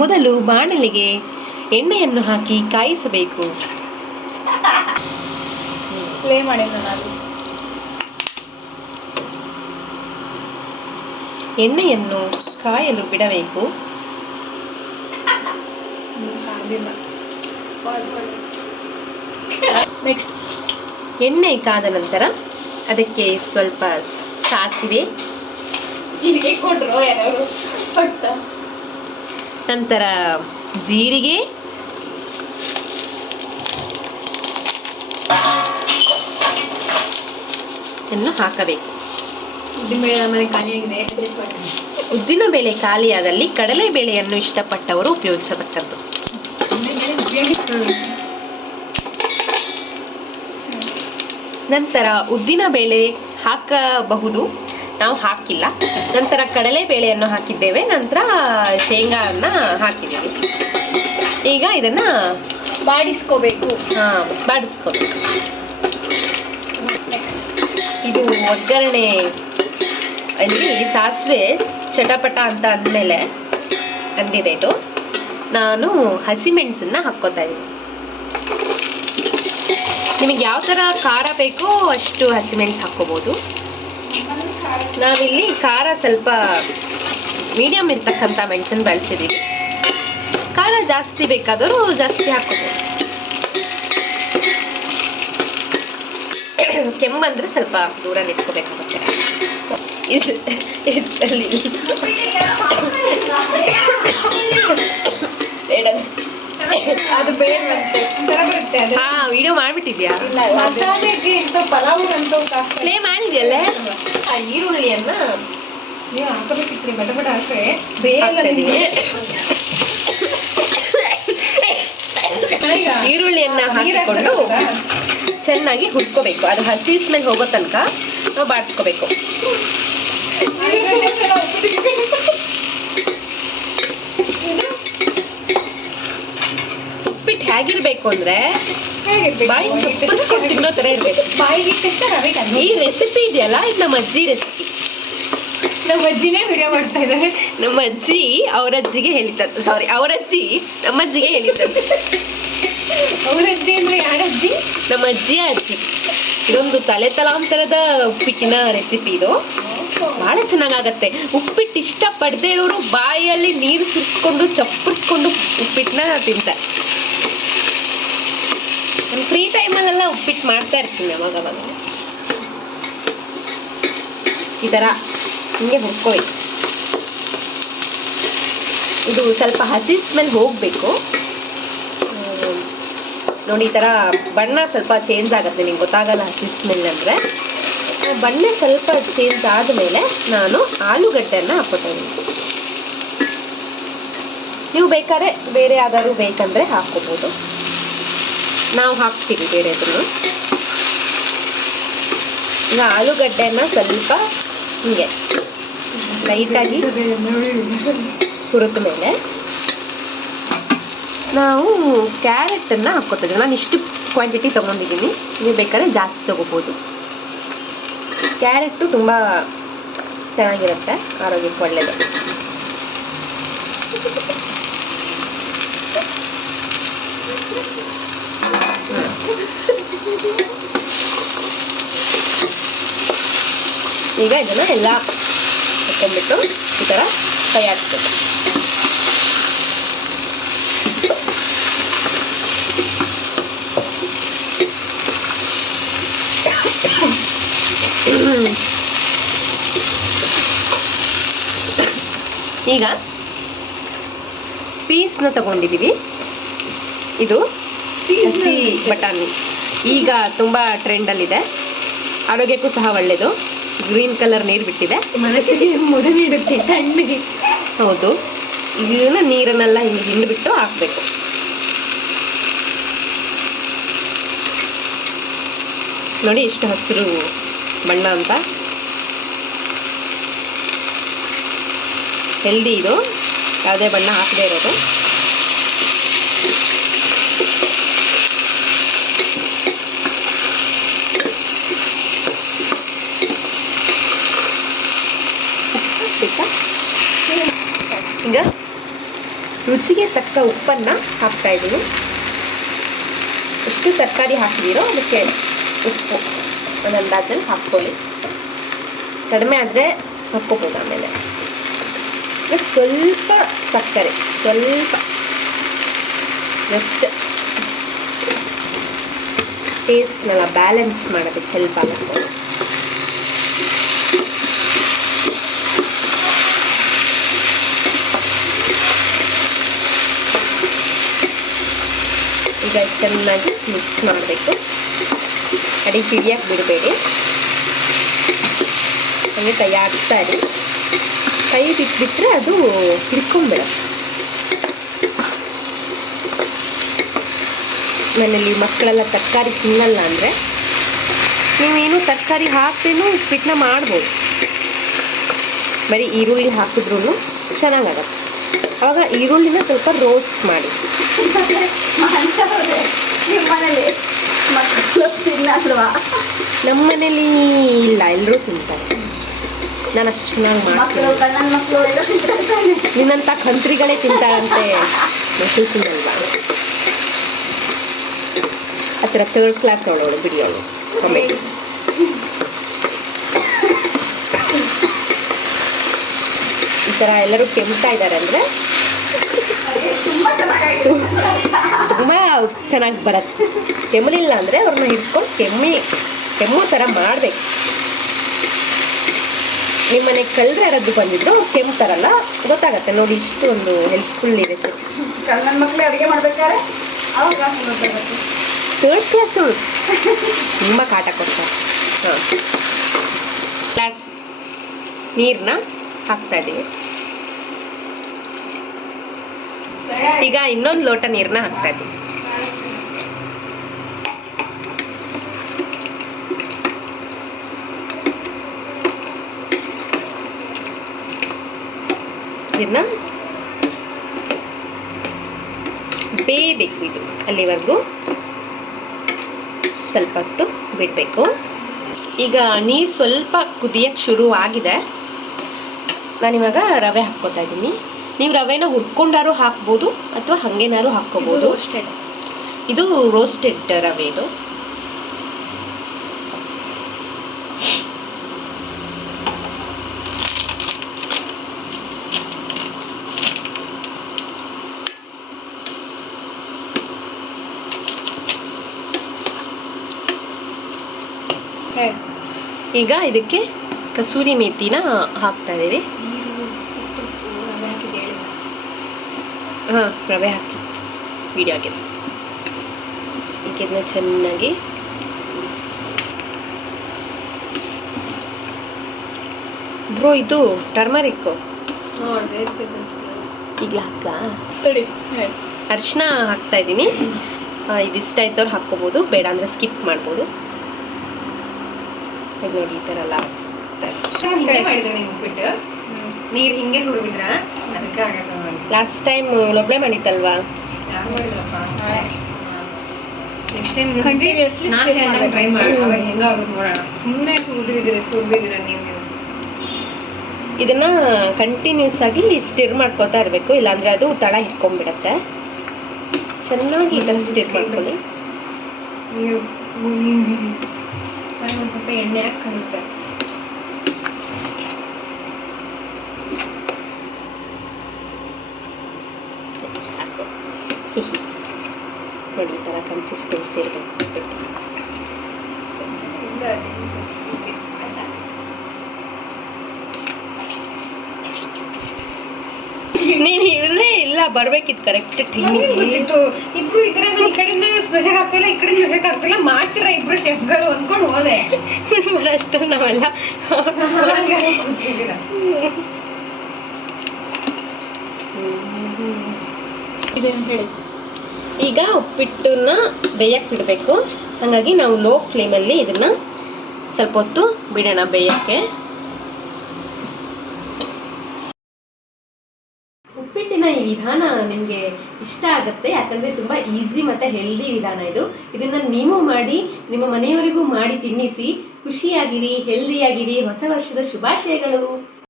ಮೊದಲು ಬಾಣಲೆಗೆ ಎಣ್ಣೆಯನ್ನು ಹಾಕಿ ಕಾಯಿಸಬೇಕು. ಎಣ್ಣೆಯನ್ನು ಕಾಯಲು ಬಿಡಬೇಕು. ನೆಕ್ಸ್ಟ್ ಎಣ್ಣೆ ಕಾದ ನಂತರ ಅದಕ್ಕೆ ಸ್ವಲ್ಪ ಸಾಸಿವೆ, ನಂತರ ಜೀರಿಗೆ, ಹಾಕಬೇಕು. ಉದ್ದಿನ ಬೇಳೆ ಖಾಲಿಯಾದಲ್ಲಿ ಕಡಲೆ ಬೇಳೆಯನ್ನು ಇಷ್ಟಪಟ್ಟವರು ಉಪಯೋಗಿಸತಕ್ಕದ್ದು. ನಂತರ ಉದ್ದಿನ ಬೇಳೆ ಹಾಕಬಹುದು, ನಾವು ಹಾಕಿಲ್ಲ. ನಂತರ ಕಡಲೆ ಬೇಳೆಯನ್ನು ಹಾಕಿದ್ದೇವೆ, ನಂತರ ಶೇಂಗಾವನ್ನು ಹಾಕಿದ್ದೇವೆ. ಈಗ ಇದನ್ನ ಬಾಡಿಸ್ಕೋಬೇಕು. ಬಾಡಿಸ್ಕೋಬೇಕು. ಇದು ಒಗ್ಗರಣೆ ಅಲ್ಲಿ ಸಾಸಿವೆ ಚಟಪಟ ಅಂತ ಅಂದಮೇಲೆ ಅಂದಿದೆ ಇದು. ನಾನು ಹಸಿಮೆಣಸನ್ನ ಹಾಕ್ಕೋತಾ ಇದ್ದೀನಿ. ನಿಮಗೆ ಯಾವ ಥರ ಖಾರ ಬೇಕೋ ಅಷ್ಟು ಹಸಿಮೆಣಸು ಹಾಕ್ಕೋಬೋದು. ನಾವಿಲ್ಲಿ ಖಾರ ಸ್ವಲ್ಪ ಮೀಡಿಯಮ್ ಇರ್ತಕ್ಕಂಥ ಮೆಣಸನ್ನು ಬಳಸಿದ್ದೀವಿ. ಖಾರ ಜಾಸ್ತಿ ಬೇಕಾದರೂ ಜಾಸ್ತಿ ಹಾಕ್ಕೋಬೋದು. ಕೆಮ್ಮಂದ್ರೆ ಸ್ವಲ್ಪ ದೂರ ನಿಂತ್ಕೋಬೇಕಾಗುತ್ತೆ. ಅದು ಬೇಡವಂತೆ ಬರುತ್ತೆ. ವಿಡಿಯೋ ಮಾಡ್ಬಿಟ್ಟಿದ್ಯಾ? ಪಲಾವ್ ಅಂತ ಪ್ಲೇ ಮಾಡಿದ್ಯಲ್ಲ. ಈರುಳ್ಳಿಯನ್ನ ನೀವು ಹಾಕಬೇಕಿತ್ತು, ಬಟ ಹಾಕ್ರೆ ಈರುಳ್ಳಿಯನ್ನ ಹಾಕಿಕೊಂಡು ಚೆನ್ನಾಗಿ ಹುರ್ಕೋಬೇಕು. ಅದು ಹಸಿ ಸ್ಮೆಲ್ ಹೋಗೋ ತನಕ ನಾವು ಬಾಡಿಸ್ಕೋಬೇಕು. ಉಪ್ಪಿಟ್ಟು ಹೇಗಿರ್ಬೇಕು ಅಂದ್ರೆ ಬಾಯಿ ಚುಪ್ಪಿಸ್ಕೊಂಡು ತಿನ್ನೋ ತರ ಇರ್ಬೇಕು. ಈ ರೆಸಿಪಿ ಇದೆಯಲ್ಲ, ಇದು ನಮ್ಮ ಅಜ್ಜಿ ರೆಸಿಪಿ. ನಮ್ಮ ಅಜ್ಜಿನೇ ವಿಡಿಯೋ ಮಾಡ್ತಾ ಇದ್ದಾರೆ. ನಮ್ಮ ಅಜ್ಜಿ ಅವರಜ್ಜಿಗೆ ಹೇಳಿದ್ದಂತೆ. ಸಾರಿ, ಅವರಜ್ಜಿ ನಮ್ಮಜ್ಜಿಗೆ ಹೇಳಿದ್ದಂತೆ. ಅವರಜ್ಜಿ ಅಂದ್ರೆ ಯಾರಜ್ಜಿ? ನಮ್ಮ ಅಜ್ಜಿಯ ಅಜ್ಜಿ. ಇದೊಂದು ತಲೆತಲಾಂತರದ ಉಪ್ಪಿಟ್ಟಿನ ರೆಸಿಪಿ. ಇದು ಬಹಳ ಚೆನ್ನಾಗಾಗತ್ತೆ. ಉಪ್ಪಿಟ್ಟು ಇಷ್ಟ ಪಡದೇ ಇರೋರು ಬಾಯಲ್ಲಿ ನೀರು ಸುರಿಸ್ಕೊಂಡು ಚಪ್ಪರಿಸ್ಕೊಂಡು ಉಪ್ಪಿಟ್ಟನ್ನ ತಿಂತಾರೆ. ನಾನು ಫ್ರೀ ಟೈಮಲ್ಲೆಲ್ಲ ಉಪ್ಪಿಟ್ಟು ಮಾಡ್ತಾ ಇರ್ತೀನಿ ಅವಾಗ ಅವಾಗ. ಈ ಥರ ಹಿಂಗೆ ಹುರ್ಕೋಬೇಕು. ಇದು ಸ್ವಲ್ಪ ಹಸಿ ಸ್ಮೆಲ್ ಹೋಗಬೇಕು ನೋಡಿ. ಈ ಥರ ಬಣ್ಣ ಸ್ವಲ್ಪ ಚೇಂಜ್ ಆಗುತ್ತೆ, ನಿಮ್ಗೆ ಗೊತ್ತಾಗಲ್ಲ ಹಸಿ ಸ್ಮೆಲ್ ಅಂದರೆ. ಬಣ್ಣ ಸ್ವಲ್ಪ ಚೇಂಜ್ ಆದಮೇಲೆ ನಾನು ಆಲೂಗಡ್ಡೆಯನ್ನು ಹಾಕ್ಕೊತಾ ಇದ್ದೀನಿ. ನೀವು ಬೇಕಾದ್ರೆ ಬೇರೆ ಯಾವ್ದಾದ್ರು ಬೇಕಂದರೆ ಹಾಕ್ಕೋಬೋದು. ನಾವು ಹಾಕ್ತೀವಿ ಬೇರೆದನ್ನು. ಈಗ ಆಲೂಗಡ್ಡೆಯನ್ನು ಸ್ವಲ್ಪ ಹಿಂಗೆ ಲೈಟಾಗಿ ಹುರಿದ ಮೇಲೆ ನಾವು ಕ್ಯಾರೆಟನ್ನು ಹಾಕ್ಕೋತಿದ್ದೀವಿ. ನಾನು ಇಷ್ಟು ಕ್ವಾಂಟಿಟಿ ತೊಗೊಂಡಿದ್ದೀನಿ, ನೀವು ಬೇಕಾದ್ರೆ ಜಾಸ್ತಿ ತೊಗೋಬೋದು. ಕ್ಯಾರೆಟು ತುಂಬ ಚೆನ್ನಾಗಿರುತ್ತೆ, ಆರೋಗ್ಯಕ್ಕೆ ಒಳ್ಳೆಯದು. ಈಗ ಇದನ್ನು ಎಲ್ಲ ಹಾಕೊಂಡ್ಬಿಟ್ಟು ಈ ಥರ ಕೈ ಹಾಕ್ಬೇಕು. ಈಗ ಪೀಸ್ನ ತಗೊಂಡಿದ್ದೀವಿ. ಇದು ಹಸಿ ಬಟಾಣಿ ಈಗ ತುಂಬ ಟ್ರೆಂಡಲ್ಲಿದೆ, ಆರೋಗ್ಯಕ್ಕೂ ಸಹ ಒಳ್ಳೆಯದು. ಗ್ರೀನ್ ಕಲರ್ ನೀರು ಬಿಟ್ಟಿದೆ, ಮನಸ್ಸಿಗೆ ಮುದ ನೀಡುತ್ತೆ, ಕಣ್ಣಿಗೆ. ಹೌದು, ಇದನ್ನ ನೀರನ್ನೆಲ್ಲ ಹಿಂಗೆ ಹಿಂಡ್ಬಿಟ್ಟು ಹಾಕಬೇಕು. ನೋಡಿ ಎಷ್ಟು ಹಸಿರು ಬಣ್ಣ ಅಂತ. ಹೆಲ್ದಿ ಇದು, ಯಾವುದೇ ಬಣ್ಣ ಹಾಕದೇ ಇರೋದು. ಈಗ ರುಚಿಗೆ ತಕ್ಕ ಉಪ್ಪನ್ನು ಹಾಕ್ತಾ ಇದ್ದೀನಿ. ಎಷ್ಟು ತರಕಾರಿ ಹಾಕಿದಿರೋ ಅದಕ್ಕೆ ಉಪ್ಪು ಒಂದು ಅಂದಾಜಲ್ಲಿ ಹಾಕ್ಕೊಳ್ಳಿ. ಕಡಿಮೆ ಆದರೆ ಹಾಕ್ಕೋಬೋದು. ಆಮೇಲೆ ಸ್ವಲ್ಪ ಸಕ್ಕರೆ, ಸ್ವಲ್ಪ ಜಸ್ಟ್ ಟೇಸ್ಟ್ನೆಲ್ಲ ಬ್ಯಾಲೆನ್ಸ್ ಮಾಡೋದಕ್ಕೆ ಹೆಲ್ಪ್ ಆಗುತ್ತೆ. ಈಗ ಚೆನ್ನಾಗಿ ಮಿಕ್ಸ್ ಮಾಡಬೇಕು. ಅಡಿ ಹಿಡಿಯಕ್ಕೆ ಬಿಡಬೇಡಿ, ಹಾಗೆ ಕೈ ಆಡಿಸ್ತಾ ಇರಿ. ಕೈ ಬಿಟ್ಬಿಟ್ರೆ ಅದು ಹಿಡ್ಕೊಂಡ್ಬಿಡುತ್ತೆ. ಮನೇಲಿ ಮಕ್ಕಳೆಲ್ಲ ತರಕಾರಿ ತಿನ್ನಲ್ಲ ಅಂದರೆ ನೀವೇನು ತರಕಾರಿ ಹಾಕ್ತೇನೂ ಉಪ್ಪಿಟ್ಟನ್ನ ಮಾಡ್ಬೋದು. ಬರೀ ಈರುಳ್ಳಿ ಹಾಕಿದ್ರೂ ಚೆನ್ನಾಗಾಗತ್ತೆ. ಆವಾಗ ಈರುಳ್ಳಿನ ಸ್ವಲ್ಪ ರೋಸ್ಟ್ ಮಾಡಿ. ನಮ್ಮ ಮನೇಲಿ ಇಲ್ಲ, ಎಲ್ಲರೂ ತಿಂತಾರೆ. ನಾನು ಅಷ್ಟು ಚೆನ್ನಾಗಿ ಮಾಡ್ತೀನಿ. ನಿನ್ನಂಥ ಕಂತ್ರಿಗಳೇ ತಿಂತಾರಂತೆ, ಮಕ್ಕಳು ತಿನ್ನಲ್ವಾ? ಆ ಥರ ಥರ್ಡ್ ಕ್ಲಾಸ್ ಅವಳು ಬಿಡಿಯೋಳು ಕಾಮೆಂಟ್. ಈ ಥರ ಎಲ್ಲರೂ ಕೆಮ್ತಾ ಇದ್ದಾರೆ ಅಂದರೆ ತುಂಬ ಚೆನ್ನಾಗಿ ಬರುತ್ತೆ. ಕೆಮ್ಮಲಿಲ್ಲ ಅಂದರೆ ಅವ್ರನ್ನ ಹಿಡ್ಕೊಂಡು ಕೆಮ್ಮು ಥರ ಮಾಡಬೇಕು. ನಿಮ್ಮ ಮನೆಗೆ ಕಳ್ಳರು ಯಾರಾದ್ರು ಬಂದಿದ್ರು ಕೆಮ್ತಾರಲ್ಲ, ಗೊತ್ತಾಗತ್ತೆ ನೋಡಿ. ಇಷ್ಟು ಒಂದು ಹೆಲ್ಪ್ಫುಲ್ ಇರುತ್ತೆ. ನನ್ನ ಮಕ್ಕಳೇ ಅಡುಗೆ ಮಾಡ್ಬೇಕಾದ್ರೆ ಅವಾಗ ಥರ್ಡ್ ಕ್ಲಾಸ್ ಅವಳು ತುಂಬ ಕಾಟ ಕೊಡ್ತಾರೆ. ಹಾಂ, ಗ್ಲಾಸ್ ನೀರನ್ನ ಹಾಕ್ತಾ ಇದ್ದೀವಿ. ಈಗ ಇನ್ನೊಂದು ಲೋಟ ನೀರನ್ನ ಹಾಕ್ತಾ ಇದ್ದೀವಿ. ಇದನ್ನ ಬೇಯಬೇಕು. ಇದು ಅಲ್ಲಿವರೆಗೂ ಸ್ವಲ್ಪ ಹೊತ್ತು ಬಿಡಬೇಕು. ಈಗ ನೀರು ಸ್ವಲ್ಪ ಕುದಿಯಕ್ಕೆ ಶುರು ಆಗಿದೆ. ನಾನಿವಾಗ ರವೆ ಹಾಕ್ಕೋತಾ ಇದ್ದೀನಿ. ನೀವು ರವೆನ ಹುರ್ಕೊಂಡಾರು ಹಾಕ್ಬೋದು ಅಥವಾ ಹಾಗೇನಾರು ಹಾಕ್ಕೋಬೋದು. ಇದು ರೋಸ್ಟೆಡ್ ರವೆ. ಇದು ಈಗ ಇದಕ್ಕೆ ಕಸೂರಿ ಮೇಥಿನ ಹಾಕ್ತಾ ಇದ್ದೀವಿ. ಹಾಂ, ರವೆ ಹಾಕಿ ವಿಡಿಯೋ ಆಗಿದೆ. ಈಗ ಇದನ್ನ ಚೆನ್ನಾಗಿ ಬ್ರೋ, ಇದು ಟರ್ಮರಿಕ್ಕು ಈಗಲೇ ಹಾಕ್ಲಾ? ಅರಿಶಿನ ಹಾಕ್ತಾ ಇದ್ದೀನಿ. ಇದಿಷ್ಟ ಇದ್ದವ್ರು ಹಾಕ್ಕೋಬೋದು, ಬೇಡ ಅಂದರೆ ಸ್ಕಿಪ್ ಮಾಡ್ಬೋದು. ಇದು ನೋಡಿ, ಈ ಥರ ಎಲ್ಲ ಮಾಡಿದ್ರೆ ನೀವು ಉಪ್ಪಿಟ್ಟು ನೀರು ಹಿಂಗೆ ಸುರಿದ್ರ ಅದಕ್ಕೆ ಆಗತ್ತೆ. ಲಾಸ್ಟ್ ಟೈಮ್ ಒಬ್ಬಳೆ ಮಾಡಿತ್ತಲ್ವಾ? ನೆಕ್ಸ್ಟ್ ಟೈಮ್ ಕಂಟಿನ್ಯೂಸ್ಲಿ ಟ್ರೈ ಮಾಡಿ. ಅವಾಗ ಹೆಂಗಾಗುತ್ತೆ ನೋಡೋಣ. ಸುಮ್ಮನೆ ಸುರಿದಿದ್ದೀರ ನೀವು. ಇದನ್ನ ಕಂಟಿನ್ಯೂಸ್ ಆಗಿ ಸ್ಟಿರ್ ಮಾಡ್ಕೋತಾ ಇರಬೇಕು, ಇಲ್ಲಾಂದ್ರೆ ಅದು ತಳ ಹಿಡ್ಕೊಂಡ್ಬಿಡತ್ತೆ. ಚೆನ್ನಾಗಿ ಈ ಥರ ಸ್ಟಿರ್ ಮಾಡ್ಕೊಳ್ಳಿ. ಒಂದು ಸ್ವಲ್ಪ ಎಣ್ಣೆ ಹಾಕಿ ಕರುತ್ತೆ. ಸಾಕು. ನೋಡಿ, ಈ ಥರ ಕನ್ಸಿಸ್ಟೆನ್ಸಿ ಇರಬೇಕು. ನೀನು ಇರಲೇ ಇಲ್ಲ, ಬರ್ಬೇಕಿತ್ತು ಕರೆಕ್ಟ್ ಟೈಮಿಗೆ. ಗೊತ್ತಿತ್ತು ಇಬ್ರು ಇದ್ರೆ ಈ ಕಡೆಯಿಂದ ಸ್ಪೆಷಲ್ ಆಗ್ತಿಲ್ಲ, ಈ ಕಡೆಯಿಂದ ಸ್ಪೆಷಲ್ ಆಗ್ತಿಲ್ಲ, ಮಾಡ್ತೀರಾ ಇಬ್ರು ಶೆಫ್ಗಳು ಅಂದ್ಕೊಂಡು ಹೋದೆ. ಅಷ್ಟು ನಾವೆಲ್ಲ ಗೊತ್ತಿದ್ದೀರಾ. ಈಗ ಉಪ್ಪಿಟ್ಟನ್ನ ಬೇಯಕ್ಕೆ ಬಿಡಬೇಕು. ಹಾಗಾಗಿ ನಾವು ಲೋ ಫ್ಲೇಮಲ್ಲಿ ಇದನ್ನ ಸ್ವಲ್ಪ ಹೊತ್ತು ಬಿಡೋಣ ಬೇಯಕ್ಕೆ. ಉಪ್ಪಿಟ್ಟಿನ ಈ ವಿಧಾನ ನಿಮಗೆ ಇಷ್ಟ ಆಗುತ್ತೆ, ಯಾಕಂದರೆ ತುಂಬ ಈಸಿ ಮತ್ತು ಹೆಲ್ದಿ ವಿಧಾನ ಇದು. ಇದನ್ನು ನೀವು ಮಾಡಿ ನಿಮ್ಮ ಮನೆಯವರಿಗೂ ಮಾಡಿ ತಿನ್ನಿಸಿ. ಖುಷಿಯಾಗಿರಿ, ಹೆಲ್ದಿಯಾಗಿರಿ. ಹೊಸ ವರ್ಷದ ಶುಭಾಶಯಗಳು.